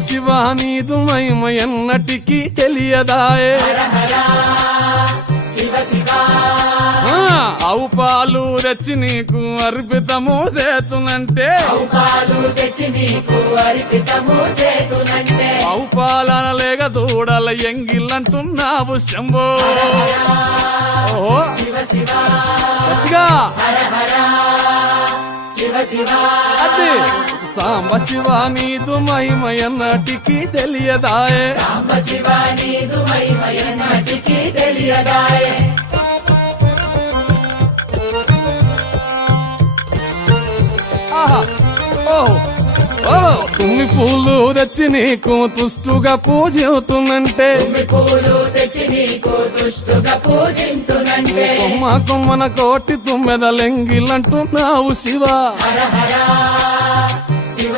శివ నీదు మహిమ ఎన్నటికీ తెలియదాయే ఆవు పాలు తెచ్చి నీకు అర్పితము చేతునంటే ఆవు పాలన లేక దూడల ఎంగిల్లంటున్నావు శంభో గట్టిగా అది సాంబ శివ నీదు మహిమ ఎన్నటికీ తెలియదాయే తుమ్మి పూలు తెచ్చి నీకు తుష్టుగా పూజింతునంటే కొమ్మ కొమ్మన కోటి తుమ్మెదలెంగిలంటున్నావు శివ